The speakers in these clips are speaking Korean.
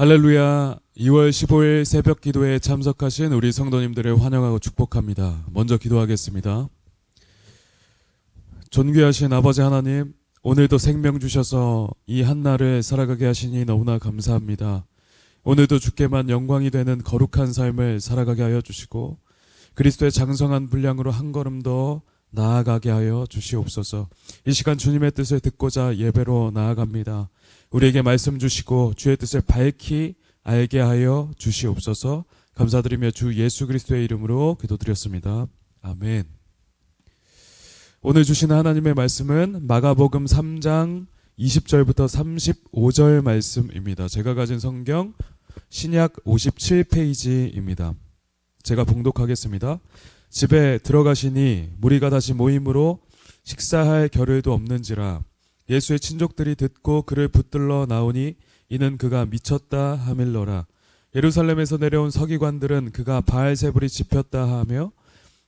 할렐루야. 2월 15일 새벽 기도에 참석하신 우리 성도님들을 환영하고 축복합니다. 먼저 기도하겠습니다. 존귀하신 아버지 하나님, 오늘도 생명 주셔서 이 한날을 살아가게 하시니 너무나 감사합니다. 오늘도 주께만 영광이 되는 거룩한 삶을 살아가게 하여 주시고 그리스도의 장성한 분량으로 한 걸음 더 나아가게 하여 주시옵소서. 이 시간 주님의 뜻을 듣고자 예배로 나아갑니다. 우리에게 말씀 주시고 주의 뜻을 밝히 알게 하여 주시옵소서. 감사드리며 주 예수 그리스도의 이름으로 기도드렸습니다. 아멘. 오늘 주신 하나님의 말씀은 마가복음 3장 20절부터 35절 말씀입니다. 제가 가진 성경 신약 57페이지입니다. 제가 봉독하겠습니다. 집에 들어가시니 무리가 다시 모임으로 식사할 겨를도 없는지라 예수의 친족들이 듣고 그를 붙들러 나오니 이는 그가 미쳤다 하밀러라. 예루살렘에서 내려온 서기관들은 그가 바알세불이 집혔다 하며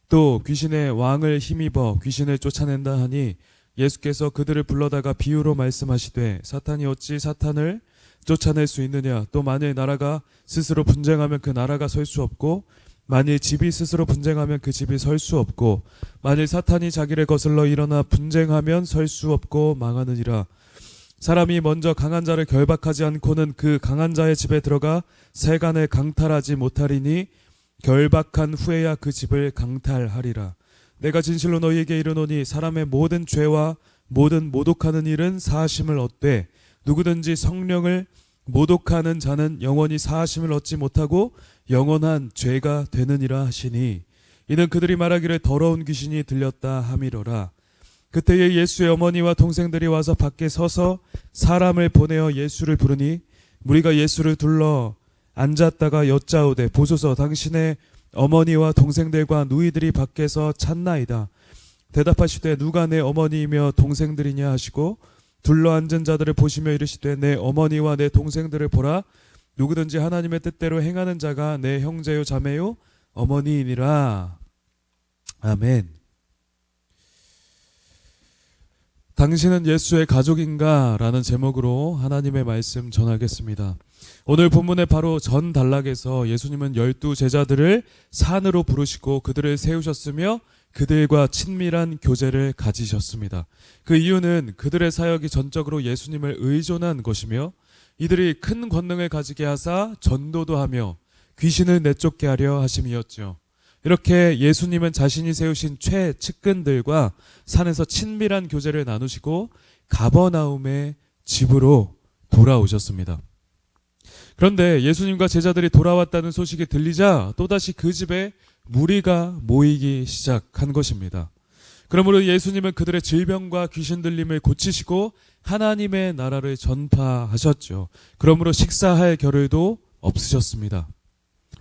또 귀신의 왕을 힘입어 귀신을 쫓아낸다 하니 예수께서 그들을 불러다가 비유로 말씀하시되 사탄이 어찌 사탄을 쫓아낼 수 있느냐. 또 만일 나라가 스스로 분쟁하면 그 나라가 설 수 없고 만일 집이 스스로 분쟁하면 그 집이 설 수 없고 만일 사탄이 자기를 거슬러 일어나 분쟁하면 설 수 없고 망하느니라. 사람이 먼저 강한 자를 결박하지 않고는 그 강한 자의 집에 들어가 세간을 강탈하지 못하리니 결박한 후에야 그 집을 강탈하리라. 내가 진실로 너희에게 이르노니 사람의 모든 죄와 모든 모독하는 일은 사하심을 얻되 누구든지 성령을 모독하는 자는 영원히 사하심을 얻지 못하고 영원한 죄가 되느니라 하시니 이는 그들이 말하기를 더러운 귀신이 들렸다 하미러라. 그때에 예수의 어머니와 동생들이 와서 밖에 서서 사람을 보내어 예수를 부르니 무리가 예수를 둘러 앉았다가 여짜오되 보소서 당신의 어머니와 동생들과 누이들이 밖에서 찾나이다. 대답하시되 누가 내 어머니이며 동생들이냐 하시고 둘러앉은 자들을 보시며 이르시되 내 어머니와 내 동생들을 보라. 누구든지 하나님의 뜻대로 행하는 자가 내 형제요 자매요 어머니이니라. 아멘. 당신은 예수의 가족인가? 라는 제목으로 하나님의 말씀 전하겠습니다. 오늘 본문의 바로 전 단락에서 예수님은 12 제자들을 산으로 부르시고 그들을 세우셨으며 그들과 친밀한 교제를 가지셨습니다. 그 이유는 그들의 사역이 전적으로 예수님을 의존한 것이며 이들이 큰 권능을 가지게 하사 전도도 하며 귀신을 내쫓게 하려 하심이었죠. 이렇게 예수님은 자신이 세우신 최측근들과 산에서 친밀한 교제를 나누시고 가버나움의 집으로 돌아오셨습니다. 그런데 예수님과 제자들이 돌아왔다는 소식이 들리자 또다시 그 집에 무리가 모이기 시작한 것입니다. 그러므로 예수님은 그들의 질병과 귀신 들림을 고치시고 하나님의 나라를 전파하셨죠. 그러므로 식사할 겨를도 없으셨습니다.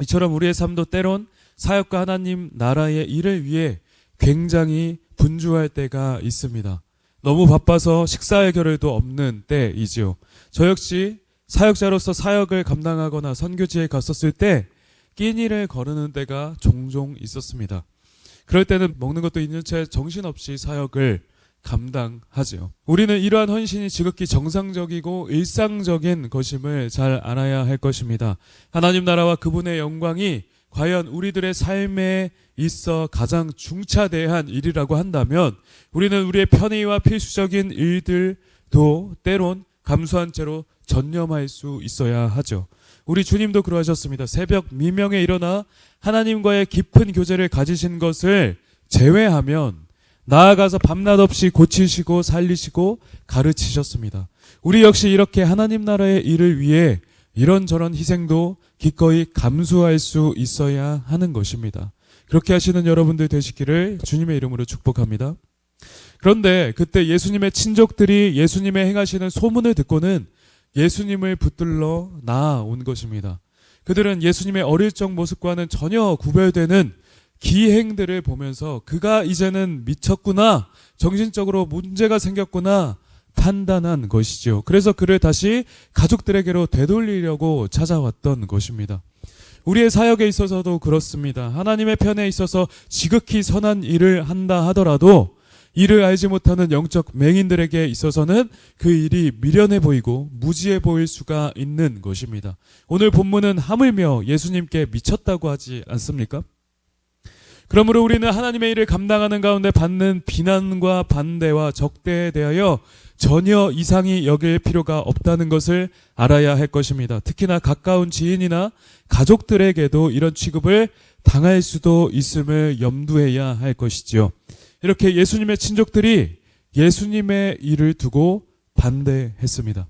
이처럼 우리의 삶도 때론 사역과 하나님 나라의 일을 위해 굉장히 분주할 때가 있습니다. 너무 바빠서 식사할 겨를도 없는 때이지요. 저 역시 사역자로서 사역을 감당하거나 선교지에 갔었을 때 끼니를 거르는 때가 종종 있었습니다. 그럴 때는 먹는 것도 있는 채 정신없이 사역을 감당하죠. 우리는 이러한 헌신이 지극히 정상적이고 일상적인 것임을 잘 알아야 할 것입니다. 하나님 나라와 그분의 영광이 과연 우리들의 삶에 있어 가장 중차대한 일이라고 한다면 우리는 우리의 편의와 필수적인 일들도 때론 감수한 채로 전념할 수 있어야 하죠. 우리 주님도 그러하셨습니다. 새벽 미명에 일어나 하나님과의 깊은 교제를 가지신 것을 제외하면 나아가서 밤낮 없이 고치시고 살리시고 가르치셨습니다. 우리 역시 이렇게 하나님 나라의 일을 위해 이런저런 희생도 기꺼이 감수할 수 있어야 하는 것입니다. 그렇게 하시는 여러분들 되시기를 주님의 이름으로 축복합니다. 그런데 그때 예수님의 친족들이 예수님의 행하시는 소문을 듣고는 예수님을 붙들러 나아온 것입니다. 그들은 예수님의 어릴 적 모습과는 전혀 구별되는 기행들을 보면서 그가 이제는 미쳤구나, 정신적으로 문제가 생겼구나 판단한 것이죠. 그래서 그를 다시 가족들에게로 되돌리려고 찾아왔던 것입니다. 우리의 사역에 있어서도 그렇습니다. 하나님의 편에 있어서 지극히 선한 일을 한다 하더라도 이를 알지 못하는 영적 맹인들에게 있어서는 그 일이 미련해 보이고 무지해 보일 수가 있는 것입니다. 오늘 본문은 하물며 예수님께 미쳤다고 하지 않습니까? 그러므로 우리는 하나님의 일을 감당하는 가운데 받는 비난과 반대와 적대에 대하여 전혀 이상히 여길 필요가 없다는 것을 알아야 할 것입니다. 특히나 가까운 지인이나 가족들에게도 이런 취급을 당할 수도 있음을 염두해야 할 것이지요. 이렇게 예수님의 친족들이 예수님의 일을 두고 반대했습니다.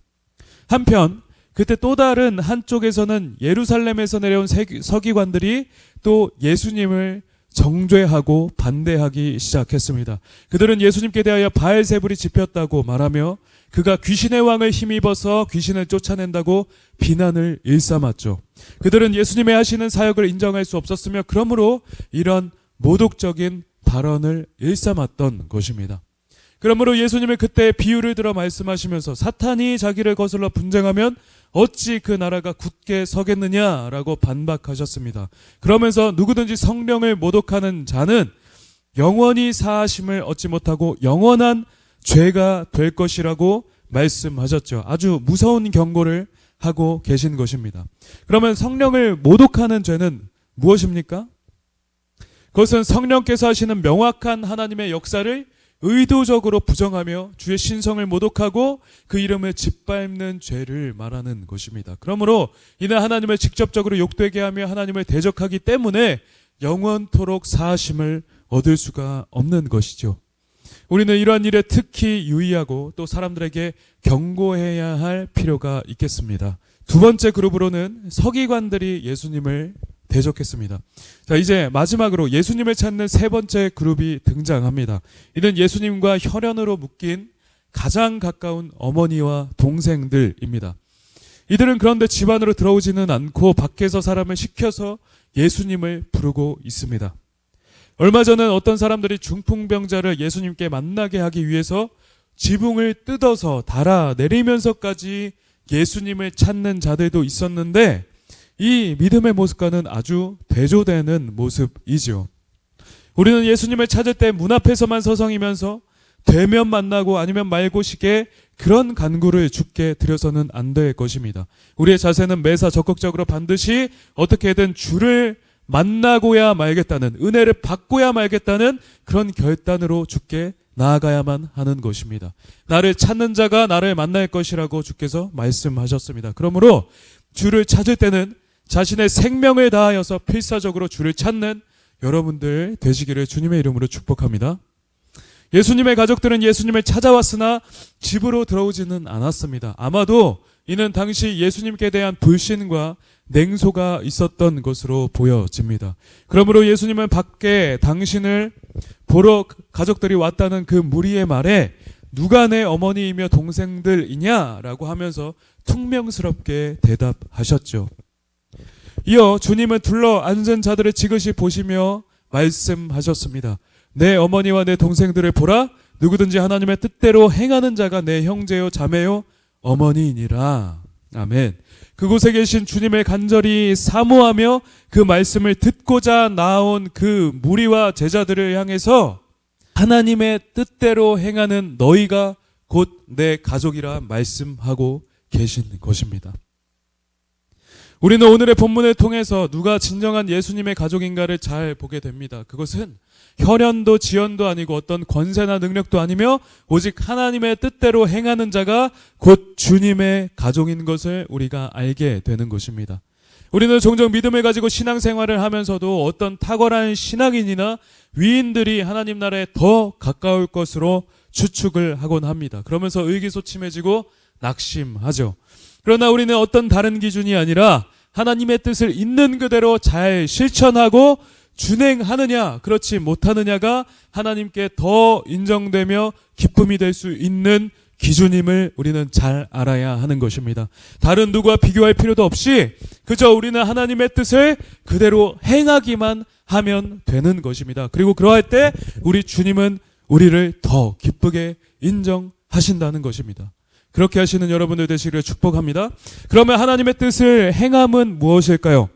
한편 그때 또 다른 한쪽에서는 예루살렘에서 내려온 서기관들이 또 예수님을 정죄하고 반대하기 시작했습니다. 그들은 예수님께 대하여 바알세불이 짚였다고 말하며 그가 귀신의 왕을 힘입어서 귀신을 쫓아낸다고 비난을 일삼았죠. 그들은 예수님의 하시는 사역을 인정할 수 없었으며 그러므로 이런 모독적인 발언을 일삼았던 것입니다. 그러므로 예수님은 그때 비유를 들어 말씀하시면서 사탄이 자기를 거슬러 분쟁하면 어찌 그 나라가 굳게 서겠느냐라고 반박하셨습니다. 그러면서 누구든지 성령을 모독하는 자는 영원히 사하심을 얻지 못하고 영원한 죄가 될 것이라고 말씀하셨죠. 아주 무서운 경고를 하고 계신 것입니다. 그러면 성령을 모독하는 죄는 무엇입니까? 그것은 성령께서 하시는 명확한 하나님의 역사를 의도적으로 부정하며 주의 신성을 모독하고 그 이름을 짓밟는 죄를 말하는 것입니다. 그러므로 이는 하나님을 직접적으로 욕되게 하며 하나님을 대적하기 때문에 영원토록 사하심을 얻을 수가 없는 것이죠. 우리는 이러한 일에 특히 유의하고 또 사람들에게 경고해야 할 필요가 있겠습니다. 두 번째 그룹으로는 서기관들이 예수님을 대적했습니다. 자, 이제 마지막으로 예수님을 찾는 세 번째 그룹이 등장합니다. 이는 예수님과 혈연으로 묶인 가장 가까운 어머니와 동생들입니다. 이들은 그런데 집 안으로 들어오지는 않고 밖에서 사람을 시켜서 예수님을 부르고 있습니다. 얼마 전엔 어떤 사람들이 중풍병자를 예수님께 만나게 하기 위해서 지붕을 뜯어서 달아 내리면서까지 예수님을 찾는 자들도 있었는데 이 믿음의 모습과는 아주 대조되는 모습이죠. 우리는 예수님을 찾을 때 문 앞에서만 서성이면서 되면 만나고 아니면 말고식의 그런 간구를 주께 드려서는 안 될 것입니다. 우리의 자세는 매사 적극적으로 반드시 어떻게든 주를 만나고야 말겠다는, 은혜를 받고야 말겠다는 그런 결단으로 주께 나아가야만 하는 것입니다. 나를 찾는 자가 나를 만날 것이라고 주께서 말씀하셨습니다. 그러므로 주를 찾을 때는 자신의 생명을 다하여서 필사적으로 주를 찾는 여러분들 되시기를 주님의 이름으로 축복합니다. 예수님의 가족들은 예수님을 찾아왔으나 집으로 들어오지는 않았습니다. 아마도 이는 당시 예수님께 대한 불신과 냉소가 있었던 것으로 보여집니다. 그러므로 예수님은 밖에 당신을 보러 가족들이 왔다는 그 무리의 말에 누가 내 어머니이며 동생들이냐라고 하면서 퉁명스럽게 대답하셨죠. 이어 주님은 둘러 앉은 자들을 지그시 보시며 말씀하셨습니다. 내 어머니와 내 동생들을 보라. 누구든지 하나님의 뜻대로 행하는 자가 내 형제요 자매요 어머니이니라. 아멘. 그곳에 계신 주님을 간절히 사모하며 그 말씀을 듣고자 나온 그 무리와 제자들을 향해서 하나님의 뜻대로 행하는 너희가 곧 내 가족이라 말씀하고 계신 것입니다. 우리는 오늘의 본문을 통해서 누가 진정한 예수님의 가족인가를 잘 보게 됩니다. 그것은 혈연도 지연도 아니고 어떤 권세나 능력도 아니며 오직 하나님의 뜻대로 행하는 자가 곧 주님의 가족인 것을 우리가 알게 되는 것입니다. 우리는 종종 믿음을 가지고 신앙생활을 하면서도 어떤 탁월한 신앙인이나 위인들이 하나님 나라에 더 가까울 것으로 추측을 하곤 합니다. 그러면서 의기소침해지고 낙심하죠. 그러나 우리는 어떤 다른 기준이 아니라 하나님의 뜻을 있는 그대로 잘 실천하고 준행하느냐 그렇지 못하느냐가 하나님께 더 인정되며 기쁨이 될 수 있는 기준임을 우리는 잘 알아야 하는 것입니다. 다른 누구와 비교할 필요도 없이 그저 우리는 하나님의 뜻을 그대로 행하기만 하면 되는 것입니다. 그리고 그러할 때 우리 주님은 우리를 더 기쁘게 인정하신다는 것입니다. 그렇게 하시는 여러분들 되시기를 축복합니다. 그러면 하나님의 뜻을 행함은 무엇일까요?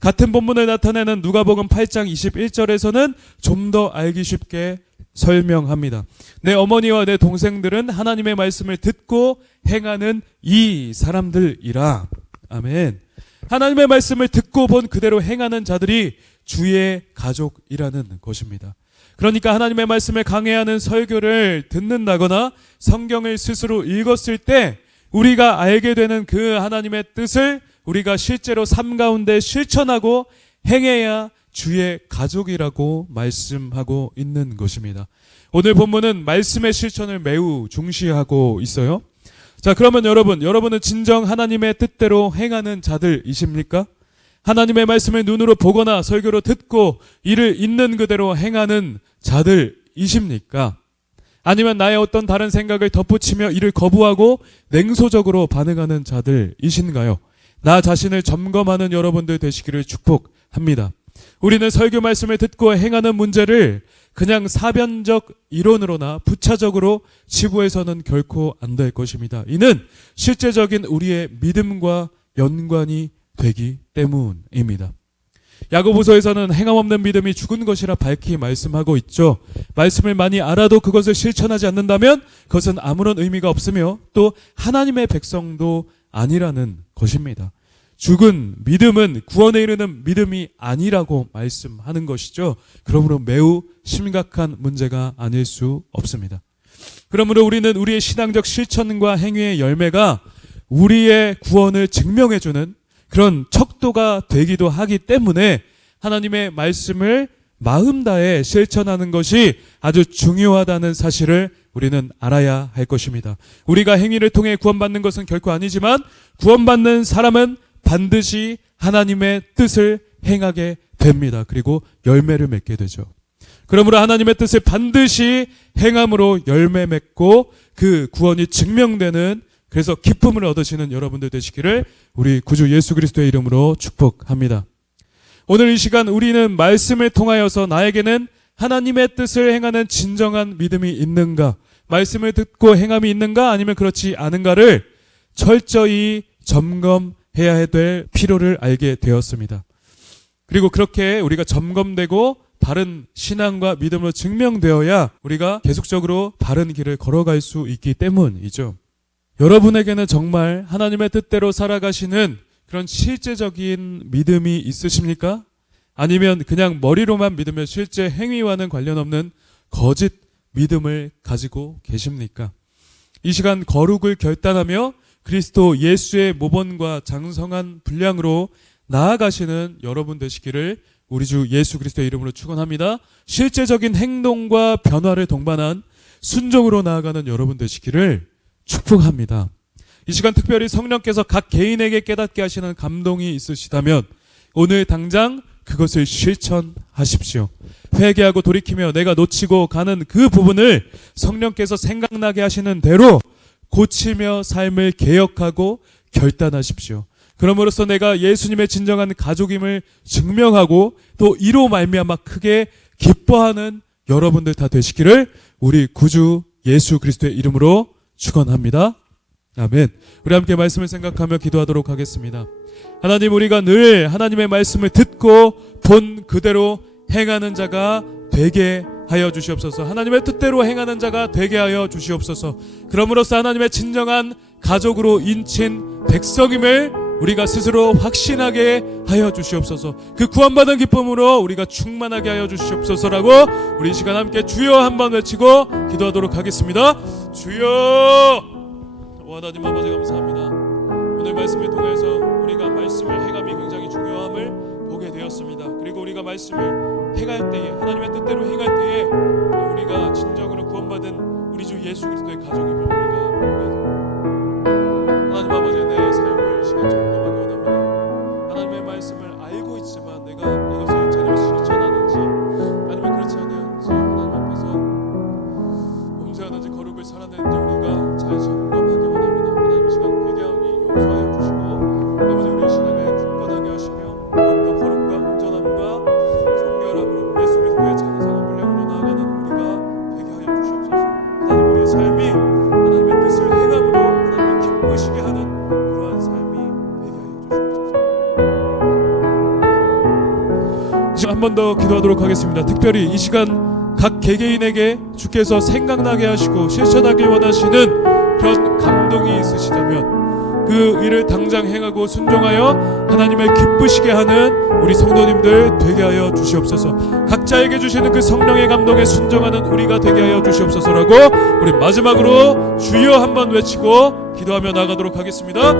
같은 본문을 나타내는 누가복음 8장 21절에서는 좀 더 알기 쉽게 설명합니다. 내 어머니와 내 동생들은 하나님의 말씀을 듣고 행하는 이 사람들이라. 아멘. 하나님의 말씀을 듣고 본 그대로 행하는 자들이 주의 가족이라는 것입니다. 그러니까 하나님의 말씀을 강해하는 설교를 듣는다거나 성경을 스스로 읽었을 때 우리가 알게 되는 그 하나님의 뜻을 우리가 실제로 삶 가운데 실천하고 행해야 주의 가족이라고 말씀하고 있는 것입니다. 오늘 본문은 말씀의 실천을 매우 중시하고 있어요. 자, 그러면 여러분은 진정 하나님의 뜻대로 행하는 자들이십니까? 하나님의 말씀을 눈으로 보거나 설교로 듣고 이를 있는 그대로 행하는 자들이십니까? 아니면 나의 어떤 다른 생각을 덧붙이며 이를 거부하고 냉소적으로 반응하는 자들이신가요? 나 자신을 점검하는 여러분들 되시기를 축복합니다. 우리는 설교 말씀을 듣고 행하는 문제를 그냥 사변적 이론으로나 부차적으로 치부해서는 결코 안 될 것입니다. 이는 실제적인 우리의 믿음과 연관이 되기 때문입니다. 야고보서에서는 행함 없는 믿음이 죽은 것이라 밝히 말씀하고 있죠. 말씀을 많이 알아도 그것을 실천하지 않는다면 그것은 아무런 의미가 없으며 또 하나님의 백성도 아니라는 것입니다. 죽은 믿음은 구원에 이르는 믿음이 아니라고 말씀하는 것이죠. 그러므로 매우 심각한 문제가 아닐 수 없습니다. 그러므로 우리는 우리의 신앙적 실천과 행위의 열매가 우리의 구원을 증명해주는 그런 척도가 되기도 하기 때문에 하나님의 말씀을 마음 다해 실천하는 것이 아주 중요하다는 사실을 우리는 알아야 할 것입니다. 우리가 행위를 통해 구원받는 것은 결코 아니지만 구원받는 사람은 반드시 하나님의 뜻을 행하게 됩니다. 그리고 열매를 맺게 되죠. 그러므로 하나님의 뜻을 반드시 행함으로 열매 맺고 그 구원이 증명되는 그래서 기쁨을 얻으시는 여러분들 되시기를 우리 구주 예수 그리스도의 이름으로 축복합니다. 오늘 이 시간 우리는 말씀을 통하여서 나에게는 하나님의 뜻을 행하는 진정한 믿음이 있는가, 말씀을 듣고 행함이 있는가 아니면 그렇지 않은가를 철저히 점검해야 될 필요를 알게 되었습니다. 그리고 그렇게 우리가 점검되고 바른 신앙과 믿음으로 증명되어야 우리가 계속적으로 바른 길을 걸어갈 수 있기 때문이죠. 여러분에게는 정말 하나님의 뜻대로 살아가시는 그런 실제적인 믿음이 있으십니까? 아니면 그냥 머리로만 믿으며 실제 행위와는 관련 없는 거짓 믿음을 가지고 계십니까? 이 시간 거룩을 결단하며 그리스도 예수의 모본과 장성한 분량으로 나아가시는 여러분 되시기를 우리 주 예수 그리스도의 이름으로 축원합니다. 실제적인 행동과 변화를 동반한 순종으로 나아가는 여러분 되시기를 축복합니다. 이 시간 특별히 성령께서 각 개인에게 깨닫게 하시는 감동이 있으시다면 오늘 당장 그것을 실천하십시오. 회개하고 돌이키며 내가 놓치고 가는 그 부분을 성령께서 생각나게 하시는 대로 고치며 삶을 개혁하고 결단하십시오. 그럼으로써 내가 예수님의 진정한 가족임을 증명하고 또 이로 말미암아 크게 기뻐하는 여러분들 다 되시기를 우리 구주 예수 그리스도의 이름으로 축원합니다. 아멘. 우리 함께 말씀을 생각하며 기도하도록 하겠습니다. 하나님, 우리가 늘 하나님의 말씀을 듣고 본 그대로 행하는 자가 되게 하여 주시옵소서. 하나님의 뜻대로 행하는 자가 되게 하여 주시옵소서. 그럼으로써 하나님의 진정한 가족으로 인친 백성임을 우리가 스스로 확신하게 하여 주시옵소서. 그 구원받은 기쁨으로 우리가 충만하게 하여 주시옵소서라고 우리 이 시간 함께 주여 한번 외치고 기도하도록 하겠습니다. 주여! 하나님 아버지 감사합니다. 오늘 말씀을 통해서 우리가 말씀을 행함이 굉장히 중요함을 보게 되었습니다. 그리고 우리가 말씀을 행할 때에 하나님의 뜻대로 행할 때에 우리가 진정으로 구원받은 우리 주 예수 그리스도의 가족임을 우리가 보게 됩니다. 하나님 아버지, 내 삶을 시간 점검하기 원합니다. 하나님의 말씀을 알고 있지만 내가 이것을 제대로 실천하는지 아니면 그렇지 아니하는지 하나님 앞에서 범죄하는지 거룩을 살아내는지 우리가 잘 점검하기 원합니다. 하나님 시간 회개하니 용서하여 주시고 아버지 우리의 신앙을 굳건하게 하시며 영과 거룩과 온전함과 정결함으로 예수 그리스도의 장성한 분량으로 나아가는 우리가 되게 하여 주시옵소서. 하나님, 우리의 삶이 하나님의 뜻을 행함으로 하나님을 기쁘시게 하는 그러한 삶이 되게 하여 주시옵소서. 한 번 더 기도하도록 하겠습니다. 특별히 이 시간 각 개개인에게 주께서 생각나게 하시고 실천하길 원하시는 그런 감동이 있으시다면 그 일을 당장 행하고 순종하여 하나님을 기쁘시게 하는 우리 성도님들 되게 하여 주시옵소서. 각자에게 주시는 그 성령의 감동에 순종하는 우리가 되게 하여 주시옵소서라고 우리 마지막으로 주여 한번 외치고 기도하며 나가도록 하겠습니다.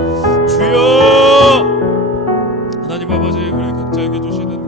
주여. 하나님 아버지, 우리 각자에게 주시는